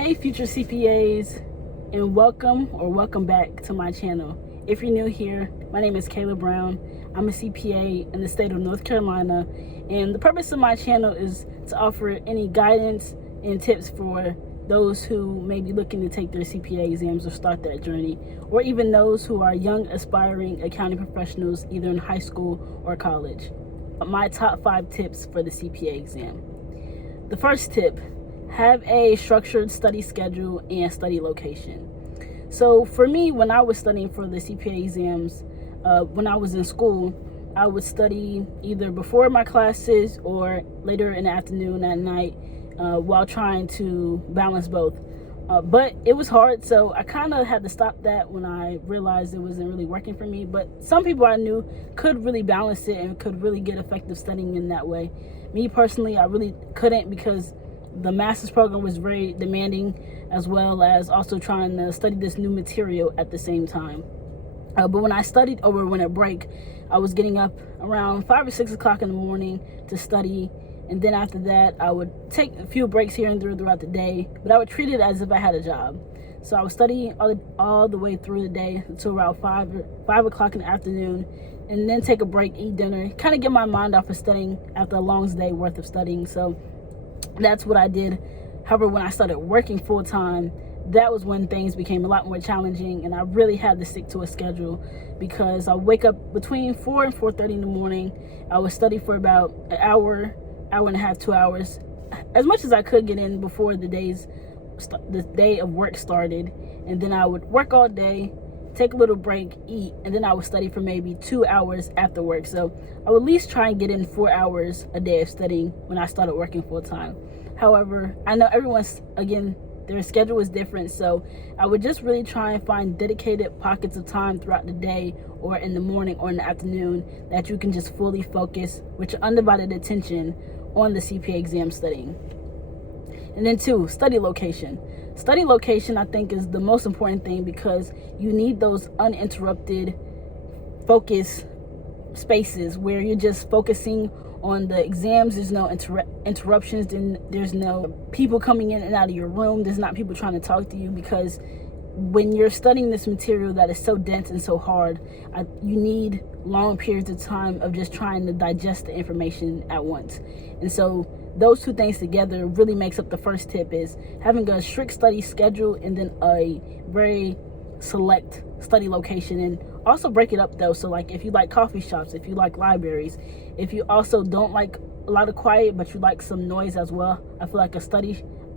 Hey future CPAs, and welcome back to my channel. If you're new here, my name is Kayla Brown. I'm a CPA in the state of North Carolina, and the purpose of my channel is to offer any guidance and tips for those who may be looking to take their CPA exams or start that journey, or even those who are young aspiring accounting professionals either in high school or college. My top 5 tips for the CPA exam. The first tip: have a structured study schedule and study location. So for me, when I was studying for the CPA exams, when I was in school, I would study either before my classes or later in the afternoon at night, while trying to balance both. But it was hard, so I kind of had to stop that when I realized it wasn't really working for me. But some people I knew could really balance it and could really get effective studying in that way. Me personally, I really couldn't, because the master's program was very demanding, as well as also trying to study this new material at the same time. But when I studied over winter break, I was getting up around 5 or 6 o'clock in the morning to study. And then after that, I would take a few breaks here and there throughout the day, but I would treat it as if I had a job. So I would study all the way through the day until around 5 o'clock in the afternoon, and then take a break, eat dinner, kind of get my mind off of studying after a long day worth of studying. So that's what I did. However, when I started working full time, that was when things became a lot more challenging, and I really had to stick to a schedule, because I wake up between 4 and 4:30 in the morning. I would study for about an hour and a half, 2 hours, as much as I could get in before the day of work started. And then I would work all day, take a little break, eat, and then I would study for maybe 2 hours after work. So I would at least try and get in 4 hours a day of studying when I started working full time. However, I know everyone's, again, their schedule is different, so I would just really try and find dedicated pockets of time throughout the day or in the morning or in the afternoon that you can just fully focus with your undivided attention on the CPA exam studying. And then 2, study location. Study location, I think, is the most important thing, because you need those uninterrupted focus spaces where you're just focusing on the exams. There's no interruptions, there's no people coming in and out of your room, there's not people trying to talk to you, because when you're studying this material that is so dense and so hard, you need long periods of time of just trying to digest the information at once. And so those 2 things together really makes up the first tip, is having a strict study schedule and then a very select study location. And also break it up though, so like if you like coffee shops, if you like libraries, if you also don't like a lot of quiet but you like some noise as well, I feel like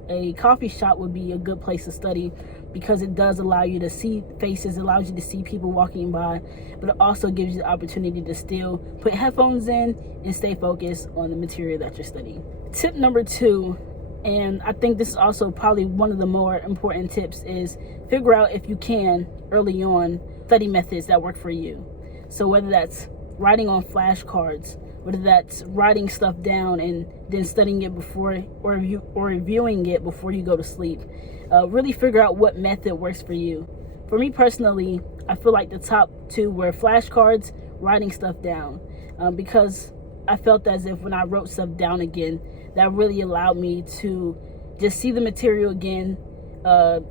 a coffee shop would be a good place to study, because it does allow you to see faces, allows you to see people walking by, but it also gives you the opportunity to still put headphones in and stay focused on the material that you're studying. Tip number 2, and I think this is also probably one of the more important tips, is figure out, if you can, early on, study methods that work for you. So whether that's writing on flashcards, whether that's writing stuff down and then studying it before, or reviewing it before you go to sleep. Really figure out what method works for you. For me personally, I feel like the top 2 were flashcards, writing stuff down, because I felt as if when I wrote stuff down again, that really allowed me to just see the material again.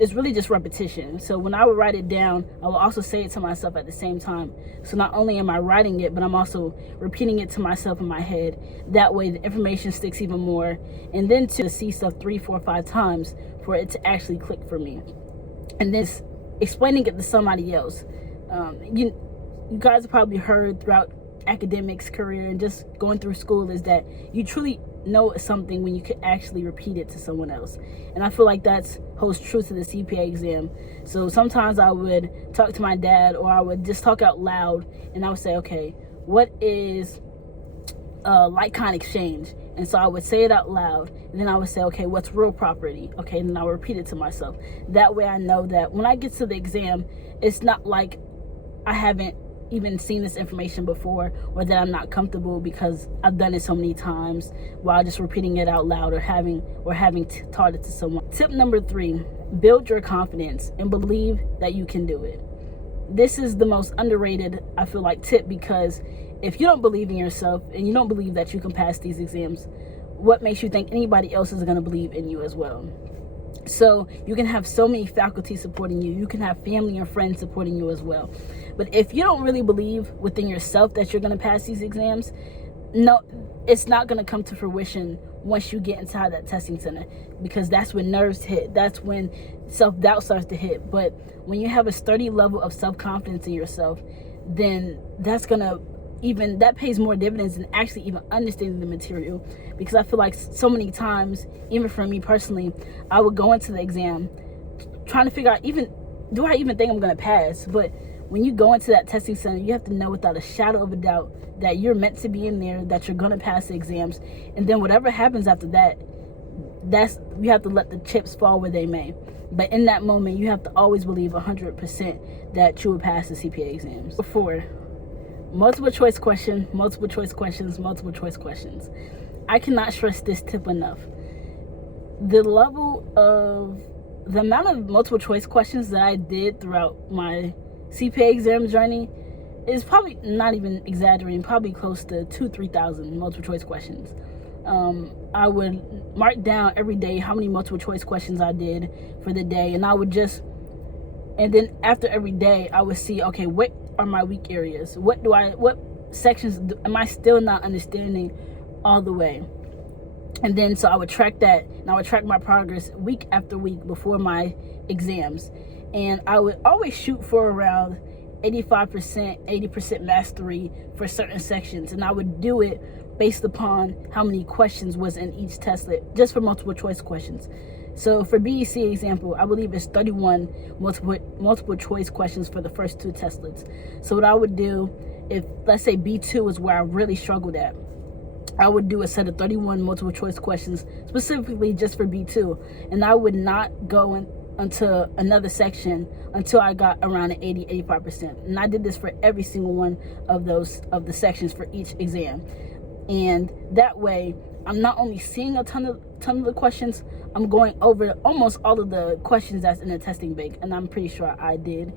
It's really just repetition. So when I would write it down, I would also say it to myself at the same time. So not only am I writing it, but I'm also repeating it to myself in my head. That way the information sticks even more. And then to see stuff 3, 4, 5 times for it to actually click for me. And then explaining it to somebody else. You guys have probably heard throughout academics career and just going through school, is that you truly know something when you can actually repeat it to someone else. And I feel like that holds true to the CPA exam. So sometimes I would talk to my dad, or I would just talk out loud, and I would say, okay, what is like-kind exchange? And so I would say it out loud, and then I would say, okay, what's real property? Okay, and then I would repeat it to myself. That way I know that when I get to the exam, it's not like I haven't even seen this information before, or that I'm not comfortable because I've done it so many times, while just repeating it out loud or having taught it to someone. Tip number 3, build your confidence and believe that you can do it. This is the most underrated, I feel like, tip, because if you don't believe in yourself and you don't believe that you can pass these exams, what makes you think anybody else is going to believe in you as well? So you can have so many faculty supporting you. You can have family and friends supporting you as well. But if you don't really believe within yourself that you're going to pass these exams, no, it's not going to come to fruition once you get inside that testing center, because that's when nerves hit. That's when self-doubt starts to hit. But when you have a sturdy level of self-confidence in yourself, then that's going to that pays more dividends than actually even understanding the material. Because I feel like so many times, even for me personally, I would go into the exam trying to figure out, do I even think I'm going to pass? But when you go into that testing center, you have to know without a shadow of a doubt that you're meant to be in there, that you're going to pass the exams. And then whatever happens after that, you have to let the chips fall where they may. But in that moment, you have to always believe 100% that you will pass the CPA exams. 4, multiple choice question, multiple choice questions, multiple choice questions. I cannot stress this tip enough. The amount of multiple choice questions that I did throughout my CPA exam journey is probably, not even exaggerating, probably close to 2,000-3,000 multiple choice questions. I would mark down every day how many multiple choice questions I did for the day, and then after every day I would see, okay, what are my weak areas? What sections am I still not understanding all the way? And then so I would track that, and I would track my progress week after week before my exams. And I would always shoot for around 85%, 80% mastery for certain sections. And I would do it based upon how many questions was in each testlet, just for multiple choice questions. So for BEC example, I believe it's 31 multiple choice questions for the first 2 testlets. So what I would do, if let's say B2 is where I really struggled at, I would do a set of 31 multiple choice questions specifically just for B2, and I would not go into another section until I got around an 80-85%. And I did this for every single one of the sections for each exam. And that way, I'm not only seeing a ton of the questions, I'm going over almost all of the questions that's in the testing bank, and I'm pretty sure I did.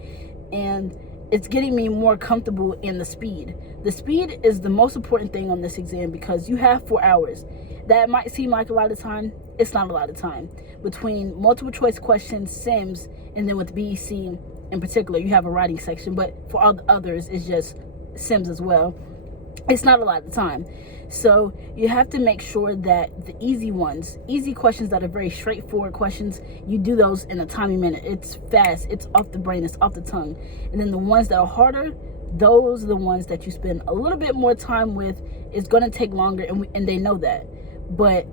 And it's getting me more comfortable in the speed. The speed is the most important thing on this exam, because you have 4 hours. That might seem like a lot of time. It's not a lot of time. Between multiple choice questions, Sims, and then with BEC in particular, you have a writing section, but for all the others, it's just Sims as well. It's not a lot of time. So you have to make sure that the easy questions that are very straightforward questions, you do those in a timely manner. It's fast, it's off the brain, it's off the tongue. And then the ones that are harder, those are the ones that you spend a little bit more time with. It's going to take longer, and they know that. But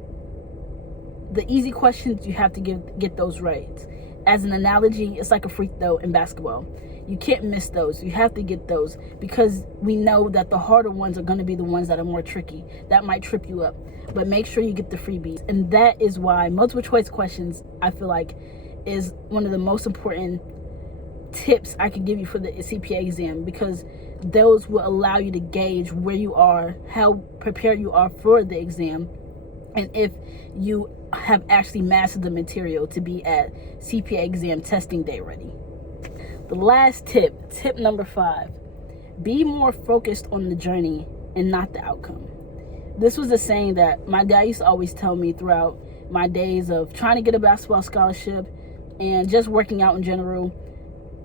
the easy questions, you have to get those right. As an analogy, it's like a free throw in basketball. You can't miss those. You have to get those, because we know that the harder ones are going to be the ones that are more tricky. That might trip you up. But make sure you get the freebies. And that is why multiple choice questions, I feel like, is one of the most important tips I can give you for the CPA exam, because those will allow you to gauge where you are, how prepared you are for the exam, and if you have actually mastered the material to be at CPA exam testing day ready. The last tip number 5, be more focused on the journey and not the outcome. This was a saying that my dad used to always tell me throughout my days of trying to get a basketball scholarship and just working out in general,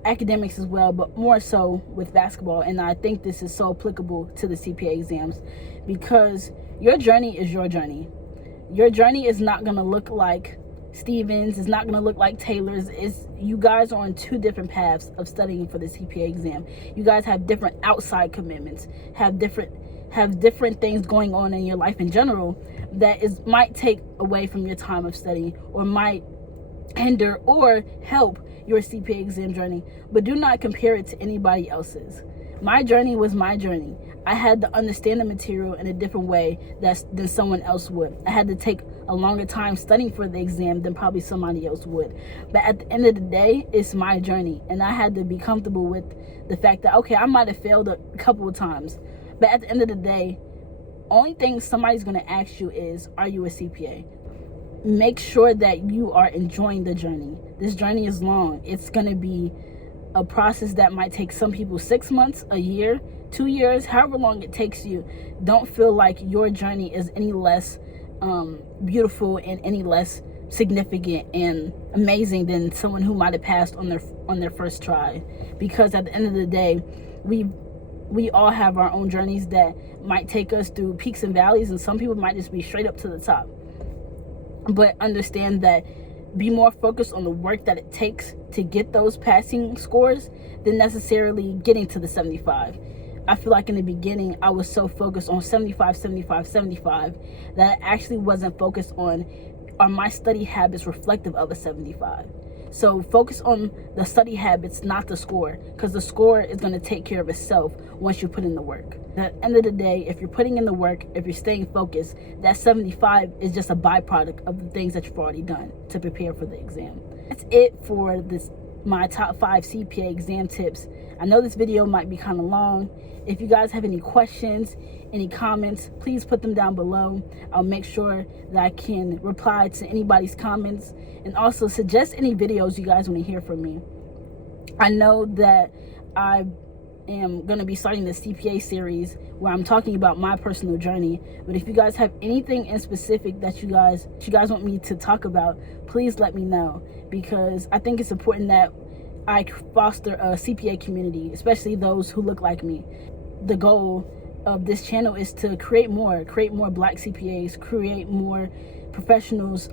academics as well, but more so with basketball. And I think this is so applicable to the CPA exams, because your journey is your journey. Your journey is not going to look like Stevens, it's not going to look like Taylor's. You guys are on 2 different paths of studying for the CPA exam. You guys have different outside commitments, have different things going on in your life in general that might take away from your time of study, or might hinder or help your CPA exam journey. But do not compare it to anybody else's. My journey was my journey. I had to understand the material in a different way than someone else would. I had to take a longer time studying for the exam than probably somebody else would. But at the end of the day, it's my journey, and I had to be comfortable with the fact that, okay, I might have failed a couple of times, but at the end of the day, only thing somebody's going to ask you is, are you a CPA? Make sure that you are enjoying the journey. This journey is long. It's going to be a process that might take some people 6 months, a year, 2 years, however long it takes you. Don't feel like your journey is any less beautiful and any less significant and amazing than someone who might have passed on their first try. Because at the end of the day, we all have our own journeys that might take us through peaks and valleys, and some people might just be straight up to the top. But understand that, be more focused on the work that it takes to get those passing scores than necessarily getting to the 75. I feel like in the beginning, I was so focused on 75, 75, 75 that I actually wasn't focused on, are my study habits reflective of a 75? So focus on the study habits, not the score, because the score is going to take care of itself once you put in the work. At the end of the day, if you're putting in the work, if you're staying focused, that 75 is just a byproduct of the things that you've already done to prepare for the exam. That's it for my top 5 CPA exam tips. I know this video might be kind of long. If you guys have any questions, any comments, please put them down below. I'll make sure that I can reply to anybody's comments, and also suggest any videos you guys want to hear from me. I know that I am going to be starting the CPA series where I'm talking about my personal journey, but if you guys have anything in specific that you guys want me to talk about, please let me know, because I think it's important that I foster a CPA community, especially those who look like me. The goal of this channel is to create more Black CPAs, create more professionals,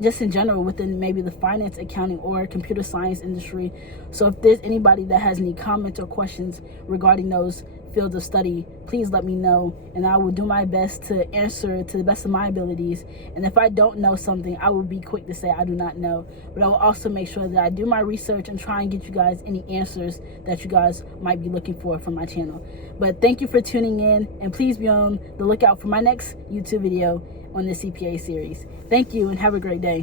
just in general within maybe the finance, accounting, or computer science industry. So if there's anybody that has any comments or questions regarding those fields of study, please let me know, and I will do my best to answer to the best of my abilities. And if I don't know something, I will be quick to say I do not know, but I will also make sure that I do my research and try and get you guys any answers that you guys might be looking for from my channel. But thank you for tuning in, and please be on the lookout for my next YouTube video on the CPA series. Thank you, and have a great day.